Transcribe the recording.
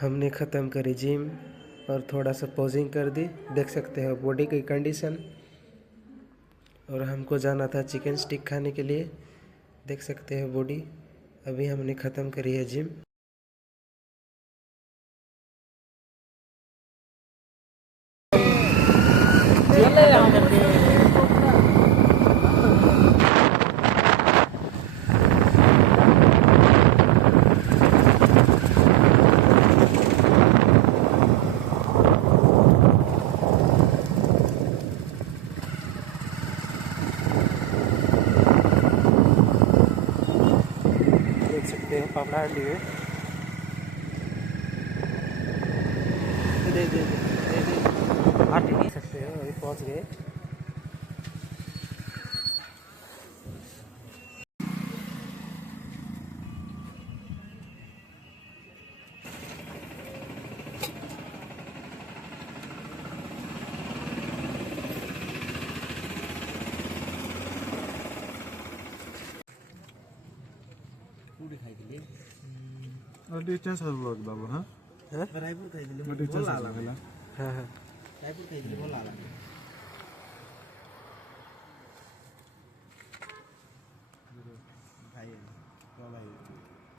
हमने ख़त्म करी जिम और थोड़ा सा पोजिंग कर दी। देख सकते हो बॉडी की कंडीशन। और हमको जाना था चिकन स्टिक खाने के लिए। देख सकते हो बॉडी। अभी हमने ख़त्म करी है जिम। देख सकते हो पापड़ा हंडी में। दे दे दे दे हांडी देख सकते हो। अभी पहुंच गए। डिस्टेंस बाबू हाँ हाँ रायपुर खाई हाँ। रायपुर खाई